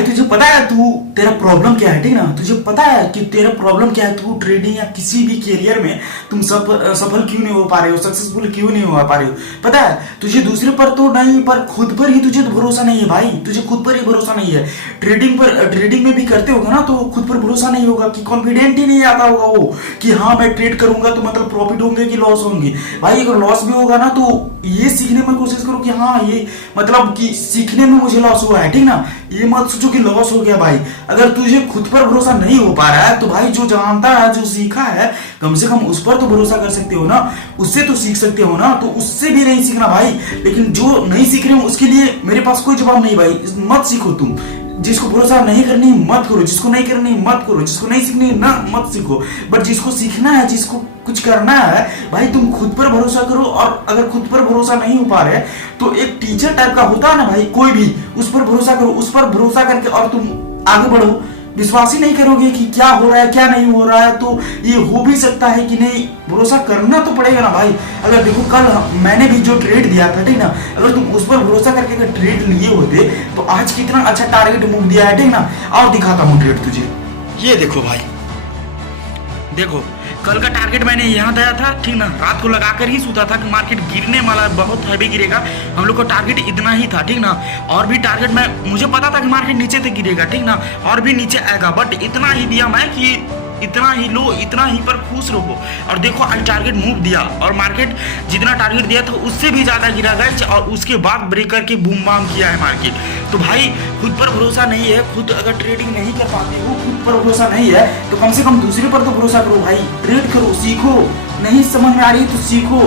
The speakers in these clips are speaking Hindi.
भाई तुझे पता है तू तेरा प्रॉब्लम क्या है, ठीक ना? तुझे पता है कि तेरा प्रॉब्लम क्या है? तू ट्रेडिंग या किसी भी करियर में तुम सफल क्यों नहीं हो पा रहे हो, सक्सेसफुल क्यों नहीं हो पा रहे हो? पता है तुझे दूसरे पर तो नहीं, पर खुद पर ही तुझे तो भरोसा नहीं है भाई। तुझे खुद पर ही भरोसा नहीं है। ट्रेडिंग में भी करते होगा ना, तो खुद पर भरोसा नहीं होगा, कि कॉन्फिडेंट ही नहीं आता होगा वो कि हाँ मैं ट्रेड करूंगा तो मतलब प्रॉफिट होंगे कि लॉस होंगे। भाई अगर लॉस भी होगा ना तो ये सीखने में कोशिश करो कि हाँ ये मतलब कि सीखने में मुझे लॉस हुआ है, ठीक ना? ये मत सोचो कि लॉस हो गया भाई। अगर तुझे खुद पर भरोसा नहीं हो पा रहा है तो भाई जो जानता है, जो सीखा है, कम से कम उस पर तो भरोसा कर सकते हो ना, उससे तो सीख सकते हो ना। तो उससे भी नहीं सीखना भाई। लेकिन जो नहीं सीख रहे हो उसके लिए मेरे पास कोई जवाब नहीं भाई। मत सीखो तुम। जिसको भरोसा नहीं करनी मत करो, जिसको नहीं करनी मत करो, जिसको नहीं सीखनी ना मत सीखो। बट जिसको सीखना है, जिसको कुछ करना है भाई, तुम खुद पर भरोसा करो। और अगर खुद पर भरोसा नहीं हो पा रहे तो एक टीचर टाइप का होता है ना भाई, कोई भी, उस पर भरोसा करो। उस पर भरोसा करके और तुम आगे बढ़ो। विश्वास ही नहीं करोगे कि क्या हो रहा है क्या नहीं हो रहा है, तो ये हो भी सकता है कि नहीं। भरोसा करना तो पड़ेगा ना भाई। अगर देखो कल मैंने भी जो ट्रेड दिया था, ठीक ना, अगर तुम उस पर भरोसा करके अगर ट्रेड लिए होते तो आज कितना अच्छा टारगेट मूव दिया है, ठीक ना? और दिखाता हूँ ट्रेड तुझे। ये देखो भाई, देखो कल का टारगेट मैंने यहाँ दिया था, ठीक ना? रात को लगाकर ही सोचा था कि मार्केट गिरने वाला है, बहुत हैवी गिरेगा। हम लोग का टारगेट इतना ही था, ठीक ना? और भी टारगेट मुझे पता था कि मार्केट नीचे तक गिरेगा, ठीक ना, और भी नीचे आएगा। बट इतना ही दिया मैं कि इतना ही लो, इतना ही पर खुश रहो। और देखो आज टारगेट मूव दिया और मार्केट जितना टारगेट दिया था उससे भी ज्यादा गिरा गया, और उसके बाद ब्रेक करके बूम बाम किया है मार्केट। तो भाई खुद पर भरोसा नहीं है, खुद अगर ट्रेडिंग नहीं कर पाते हो, खुद पर भरोसा नहीं है तो कम से कम दूसरे पर तो भरोसा करो भाई। ट्रेड करो, सीखो। नहीं समझ में आ रही तो सीखो।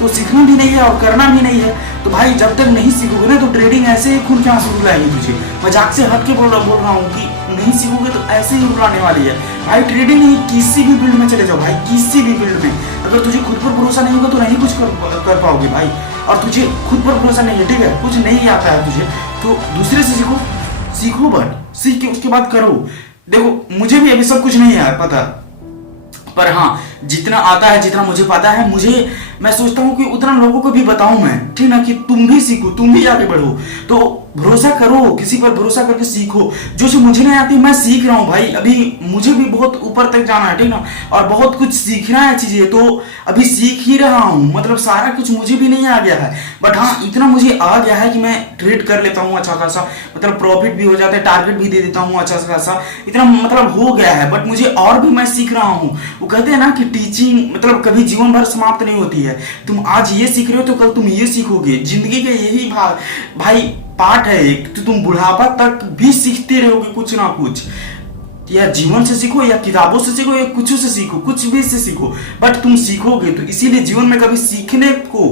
तो सीखना भी नहीं है और करना भी नहीं है। तो भाई जब तक नहीं सीखोगे ना तो ट्रेडिंग ऐसे ही खून के आंसू रुलाएगी तुझे। मजाक से हट के बोल रहा हूँ कि नहीं सीखोगे तो ऐसे ही रुलाने वाली है भाई। ट्रेडिंग नहीं, किसी भी फील्ड में चले जाओ भाई, किसी भी फील्ड में। अगर तुझे खुद पर भरोसा नहीं होगा तो नहीं कुछ कर पाओगे भाई। और तुझे खुद पर भरोसा नहीं है, ठीक है, कुछ नहीं आता है तुझे, तो दूसरे से सीखो। सीखो बट सीख के उसके बाद करो। देखो मुझे भी अभी सब कुछ नहीं है पता, पर हाँ जितना आता है, जितना मुझे पता है, मैं सोचता हूँ कि उतना लोगों को भी बताऊं मैं, ठीक ना, कि तुम भी सीखो, तुम भी आगे बढ़ो। तो भरोसा करो, किसी पर भरोसा करके सीखो। जो मुझे नहीं आती मैं सीख रहा हूँ भाई। अभी मुझे भी बहुत ऊपर तक जाना है, ठीक ना, और बहुत कुछ सीखना है चीजें, तो अभी सीख ही रहा हूँ। मतलब सारा कुछ मुझे भी नहीं आ गया है, बट हाँ इतना मुझे आ गया है कि मैं ट्रेड कर लेता हूँ अच्छा खासा, मतलब प्रॉफिट भी हो जाता है, टारगेट भी दे देता हूँ अच्छा खासा, इतना मतलब हो गया है। बट मुझे और भी मैं सीख रहा हूँ। वो कहते हैं ना कि टीचिंग मतलब कभी जीवन भर समाप्त नहीं होती है। तुम आज ये सीख रहे हो तो कल तुम ये सीखोगे। जिंदगी का यही भाई पार्ट है एक, तो तुम बुढ़ापा तक भी सीखते रहोगे कुछ ना कुछ। या जीवन से सीखो, या किताबों से सीखो, या कुछ से सीखो, कुछ भी से सीखो, बट तुम सीखोगे। तो इसीलिए जीवन में कभी सीखने को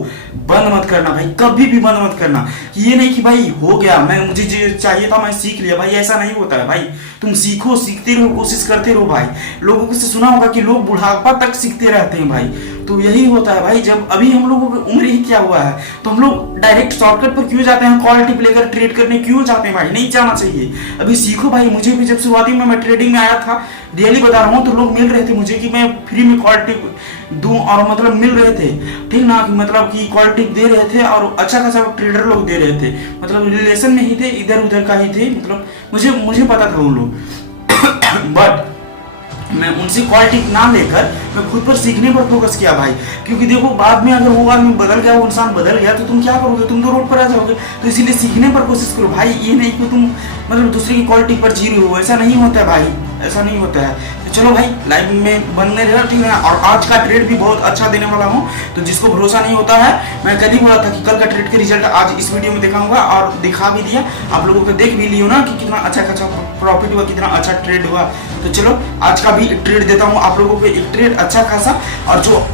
बंद मत करना भाई, कभी भी बंद मत करना। ये नहीं कि भाई हो गया, मुझे जो चाहिए था मैं सीख लिया, भाई ऐसा नहीं होता है भाई। तुम सीखो, सीखते रहो, कोशिश करते रहो भाई। लोगों से सुना होगा कि लोग बुढ़ापा तक सीखते रहते हैं भाई, तो यही होता है भाई। जब अभी हम लोगों की उम्र ही क्या हुआ है, तो हम लोग डायरेक्ट शॉर्टकट पर क्यों जाते हैं? क्वालिटी पे लेकर ट्रेड करने क्यों जाते हैं भाई? नहीं जाना चाहिए। अभी सीखो भाई। मुझे भी जब शुरुआती में मैं ट्रेडिंग में आया था, रियली बता रहा हूँ, तो लोग मिल रहे थे मुझे कि मैं फ्री में क्वालिटी दूं, और मतलब मिल रहे थे, ठीक ना, मतलब कि क्वालिटी दे रहे थे, और अच्छा खासा ट्रेडर लोग दे रहे थे, मतलब रिलेशन में ही थे, इधर उधर का ही थे, मतलब मुझे पता था उन लोग। बट मैं उनसे क्वालिटी ना लेकर मैं खुद पर सीखने पर फोकस किया भाई। क्योंकि देखो बाद में अगर वो आदमी बदल गया, वो इंसान बदल गया, तो तुम क्या करोगे? तुम तो रोड पर आ जाओगे। तो इसीलिए सीखने पर कोशिश करो भाई। ये नहीं कि तुम मतलब दूसरे की क्वालिटी पर जी रहे हो, ऐसा नहीं होता है भाई, ऐसा नहीं होता है। तो चलो भाई लाइव में बनने रहे, ठीक है। और आज का ट्रेड भी बहुत अच्छा देने वाला हूँ, तो जिसको भरोसा नहीं होता है, मैं कल ही बोला था कि कल का ट्रेड का रिजल्ट आज इस वीडियो में दिखाऊंगा, और दिखा भी दिया। आप लोगों को देख भी लियो ना कि कितना अच्छा खासा प्रॉफिट हुआ, कितना अच्छा ट्रेड हुआ। तो चलो आज का भी ट्रेड देता हूँ आप लोगों को, एक ट्रेड अच्छा खासा। और जो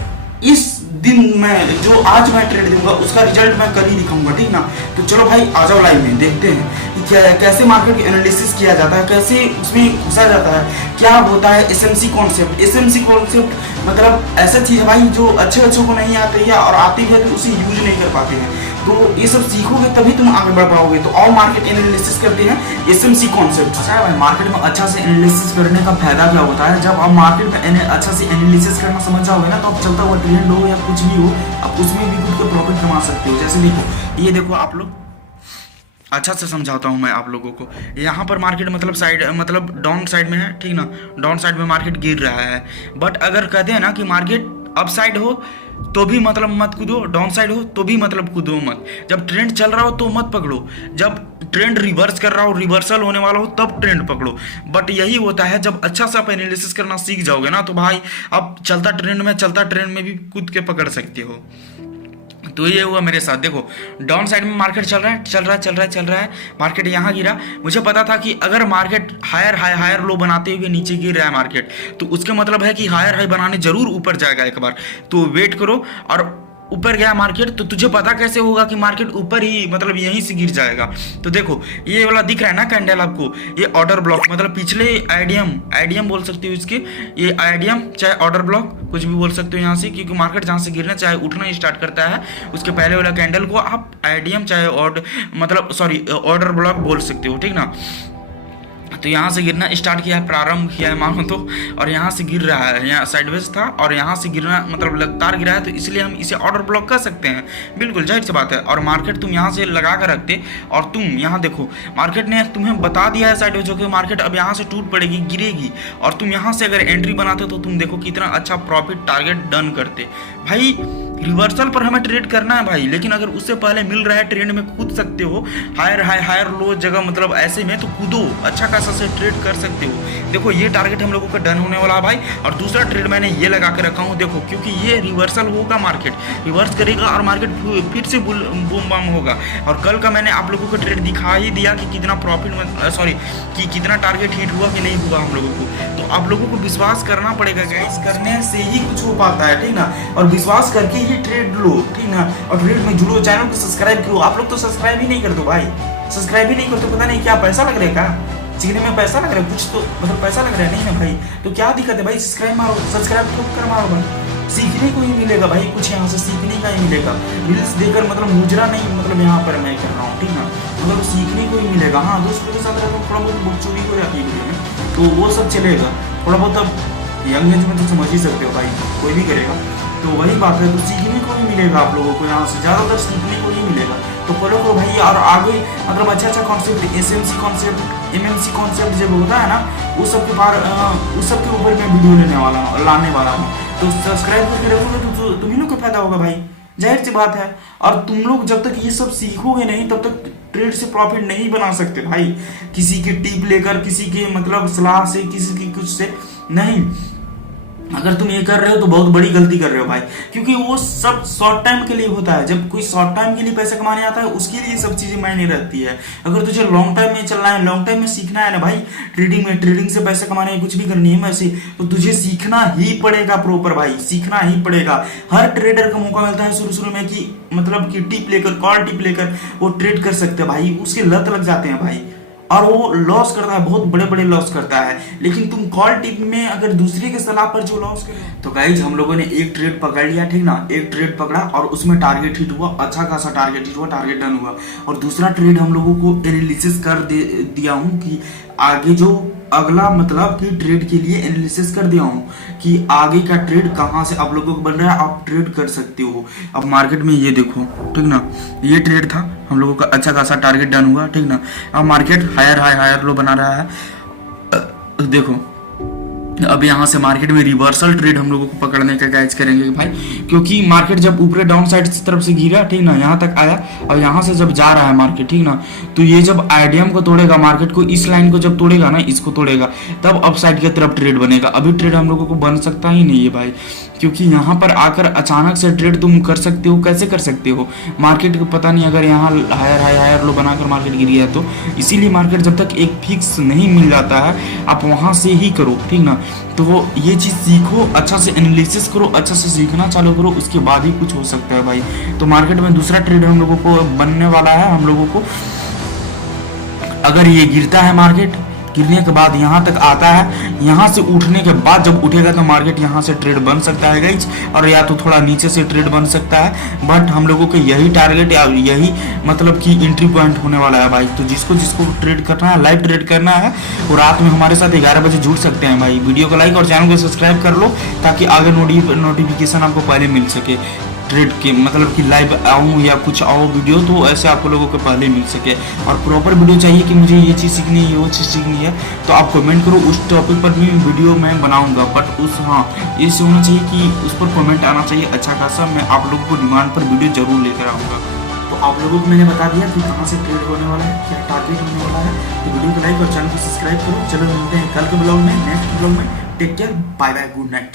इस दिन में जो आज मैं ट्रेड दूंगा उसका रिजल्ट मैं कल ही दिखाऊंगा, ठीक ना। तो चलो भाई आ जाओ लाइव में, देखते हैं कि कैसे मार्केट एनालिसिस किया जाता है, कैसे उसमें घुसा जाता है, क्या होता है एसएमसी कॉन्सेप्ट। एसएमसी कॉन्सेप्ट मतलब ऐसा चीज है भाई जो अच्छे को नहीं आते है, और आती है तो उसे यूज नहीं कर पाते हैं। तो ये सब सीखोगे तभी तुम आगे बढ़ पाओगे। तो और मार्केट एनालिसिस करते हैं एसएमसी कॉन्सेप्ट। अच्छा भाई, मार्केट में अच्छा से एनालिसिस करने का फायदा क्या होता है? जब आप मार्केट में अच्छा से एनालिसिस करना समझ जाओगे ना, तो आप चलता हुआ ट्रेंड हो या कुछ भी हो, आप उसमें भी खुद को प्रॉफिट कमा सकते हो। जैसे देखो, ये देखो आप लोग, अच्छा से समझाता हूँ मैं आप लोगों को। यहाँ पर मार्केट मतलब साइड मतलब डाउन साइड में है, ठीक ना, डाउन साइड में मार्केट गिर रहा है। बट अगर कहते हैं ना कि मार्केट अप साइड हो तो भी मतलब मत कूदो, डाउन साइड हो तो भी मतलब कूदो मत। जब ट्रेंड चल रहा हो तो मत पकड़ो, जब ट्रेंड रिवर्स कर रहा हो, रिवर्सल होने वाला हो, तब ट्रेंड पकड़ो। बट यही होता है, जब अच्छा सा आप एनालिसिस करना सीख जाओगे ना तो भाई आप चलता ट्रेंड में भी कूद के पकड़ सकते हो। तो ये हुआ मेरे साथ। देखो डाउन साइड में मार्केट चल रहा है, मार्केट यहाँ गिरा। मुझे पता था कि अगर मार्केट हायर लो बनाते हुए नीचे गिर रहा है मार्केट, तो उसके मतलब है कि हायर हाई बनाने जरूर ऊपर जाएगा एक बार। तो वेट करो, और ऊपर गया मार्केट तो तुझे पता कैसे होगा कि मार्केट ऊपर ही मतलब यहीं से गिर जाएगा। तो देखो ये वाला दिख रहा है ना कैंडल आपको, ये ऑर्डर ब्लॉक मतलब पिछले आईडीएम बोल सकते हो इसके, ये आईडीएम चाहे ऑर्डर ब्लॉक कुछ भी बोल सकते हो यहाँ से, क्योंकि मार्केट जहाँ से गिरना चाहे उठना स्टार्ट करता है उसके पहले वाला कैंडल को आप आईडीएम चाहे ऑर्डर ब्लॉक बोल सकते हो, ठीक ना। तो यहाँ से गिरना स्टार्ट किया है, प्रारंभ किया है मानो तो, और यहाँ से गिर रहा है, यहाँ साइडवेज था और यहाँ से गिरना मतलब लगातार गिरा है, तो इसलिए हम इसे ऑर्डर ब्लॉक कर सकते हैं, बिल्कुल जाहिर सी बात है। और मार्केट तुम यहाँ से लगा कर रखते और तुम यहाँ देखो मार्केट ने तुम्हें बता दिया है साइडवेज होकर मार्केट अब यहाँ से टूट पड़ेगी, गिरेगी, और तुम यहाँ से अगर एंट्री बनाते तो तुम देखो कितना अच्छा प्रॉफिट टारगेट डन करते भाई। रिवर्सल पर हमें ट्रेड करना है भाई, लेकिन अगर उससे पहले मिल रहा है ट्रेंड में कूद सकते हो, हायर लो जगह मतलब ऐसे में तो कूदो, अच्छा खासा से ट्रेड कर सकते हो। देखो ये टारगेट हम लोगों का डन होने वाला है भाई। और दूसरा ट्रेड मैंने ये लगा कर रखा हूँ, देखो क्योंकि ये रिवर्सल होगा, मार्केट रिवर्स करेगा और मार्केट फिर से बूम बम होगा। और कल का मैंने आप लोगों को ट्रेड दिखा ही दिया कि कितना कि कितना टारगेट हिट हुआ कि नहीं हुआ हम लोगों को। तो आप लोगों को विश्वास करना पड़ेगा गाइस, करने से ही कुछ हो पाता है, ठीक ना। और विश्वास करके ये ट्रेड लो, ठीक ना, और ट्रेड में जुड़ो, चैनल को सब्सक्राइब करो। आप लोग तो सब्सक्राइब ही नहीं करते भाई, सब्सक्राइब ही नहीं करते, पता नहीं क्या पैसा लग रहा है, क्या सीखने में पैसा लग रहा है, कुछ तो मतलब पैसा लग रहा है, नहीं ना भाई। तो क्या दिक्कत है भाई, सब्सक्राइब मारो, सब्सक्राइब ठोक कर मारो भाई, सीखने को ही मिलेगा भाई, कुछ यहाँ से सीखने का ही मिलेगा। रील्स देकर मतलब मुजरा नहीं, मतलब यहाँ पर मैं कर रहा हूँ, ठीक ना, मतलब सीखने को ही मिलेगा। हाँ दोस्तों के साथ रहकर थोड़ा बहुत बकचोदी हो जाती है वीडियो में, तो वो सब चलेगा थोड़ा बहुत। अब यंग एज में तो समझ ही सकते हो भाई, कोई भी करेगा, तो वही बात है। तो सीखने को ही मिलेगा आप लोगों को, यहाँ से ज़्यादातर सीखने को ही मिलेगा। तो फॉलो करो भाई, और आगे मतलब अच्छा concept, SMC concept, MMC concept जब होता है ना, उस सब के ऊपर मैं वीडियो लाने वाला हूँ। तो सब्सक्राइब करके रखोगे तो तुम्ही लोग को फायदा होगा भाई, जाहिर सी बात है। और तुम लोग जब तक ये सब सीखोगे नहीं तब तक ट्रेड से प्रॉफिट नहीं बना सकते भाई, किसी की टिप लेकर, किसी के मतलब सलाह से, किसी की कुछ से नहीं। अगर तुम ये कर रहे हो तो बहुत बड़ी गलती कर रहे हो भाई, क्योंकि वो सब शॉर्ट टाइम के लिए होता है। जब कोई शॉर्ट टाइम के लिए पैसे कमाने आता है उसके लिए सब चीजें मायने रखती है। अगर तुझे लॉन्ग टाइम में चलना है, लॉन्ग टाइम में सीखना है ना भाई, ट्रेडिंग से पैसे कमाने है, कुछ भी करनी है वैसे, तो तुझे सीखना ही पड़ेगा प्रॉपर भाई, सीखना ही पड़ेगा। हर ट्रेडर को मौका मिलता है शुरू में कि मतलब कि टिप लेकर, कॉल टिप लेकर वो ट्रेड कर सकते हैं भाई, उसके लत लग जाते हैं भाई, और वो लॉस करता है, बहुत बड़े बड़े लॉस करता है। लेकिन तुम कॉल टिप में अगर दूसरे के सलाह पर जो लॉस करे, तो गाइज हम लोगों ने एक ट्रेड पकड़ लिया, ठीक ना, एक ट्रेड पकड़ा और उसमें टारगेट हिट हुआ, अच्छा खासा टारगेट हिट हुआ, टारगेट डन हुआ। और दूसरा ट्रेड हम लोगों को एनालिसिस कर दिया हूँ कि आगे जो अगला मतलब कि ट्रेड के लिए एनालिसिस कर दिया हूँ कि आगे का ट्रेड कहाँ से आप लोगों को बन रहा है, आप ट्रेड कर सकते हो। अब मार्केट में ये देखो, ठीक ना, ये ट्रेड था हम लोगों का, अच्छा खासा टारगेट डन हुआ, ठीक ना। अब मार्केट हायर लो बना रहा है, देखो अब यहाँ से मार्केट में रिवर्सल ट्रेड हम लोगों को पकड़ने का गाइज करेंगे भाई, क्योंकि मार्केट जब ऊपर डाउन साइड की तरफ से गिरा, ठीक ना, यहाँ तक आया और यहाँ से जब जा रहा है मार्केट, ठीक ना, तो ये जब आईडीएम को तोड़ेगा, मार्केट को इस लाइन को जब तोड़ेगा ना, इसको तोड़ेगा, तब अप साइड की तरफ ट्रेड बनेगा। अभी ट्रेड हम लोगों को बन सकता ही नहीं है भाई, क्योंकि यहाँ पर आकर अचानक से ट्रेड तुम कर सकते हो, कैसे कर सकते हो, मार्केट को पता नहीं, अगर यहाँ हायर लो बनाकर मार्केट गिर गया तो। इसीलिए मार्केट जब तक एक फिक्स नहीं मिल जाता है आप वहाँ से ही करो, ठीक ना। तो वो ये चीज़ सीखो, अच्छा से एनालिसिस करो, अच्छा से सीखना चालू करो, उसके बाद ही कुछ हो सकता है भाई। तो मार्केट में दूसरा ट्रेड हम लोगों को बनने वाला है, हम लोगों को अगर ये गिरता है, मार्केट गिरने के बाद यहाँ तक आता है, यहाँ से उठने के बाद जब उठेगा तो मार्केट यहाँ से ट्रेड बन सकता है गाइज, और या तो थोड़ा नीचे से ट्रेड बन सकता है। बट हम लोगों को यही टारगेट या यही मतलब कि एंट्री पॉइंट होने वाला है भाई। तो जिसको ट्रेड करना है, लाइव ट्रेड करना है, वो रात में हमारे साथ 11 बजे जुड़ सकते हैं भाई। वीडियो को लाइक और चैनल को सब्सक्राइब कर लो ताकि आगे नोटिफिकेशन आपको पहले मिल सके। ट्रेड के मतलब कि लाइव आऊँ या कुछ आओ वीडियो, तो ऐसे आप लोगों को पहले मिल सके। और प्रॉपर वीडियो चाहिए कि मुझे ये चीज़ सीखनी है, वो चीज़ सीखनी है, तो आप कमेंट करो, उस टॉपिक पर भी वीडियो मैं बनाऊंगा। बट उस हाँ इससे होना चाहिए कि उस पर कमेंट आना चाहिए अच्छा खासा, मैं आप लोगों को डिमांड पर वीडियो जरूर लेकर आऊँगा। तो आप लोगों को मैंने बता दिया कि कहाँ से ट्रेड होने वाला है, क्या टारगेट होने वाला है। तो वीडियो को लाइक और चैनल को सब्सक्राइब करो। चलो मिलते हैं कल के ब्लॉग में, नेक्स्ट ब्लॉग में। Take care, bye bye, good night.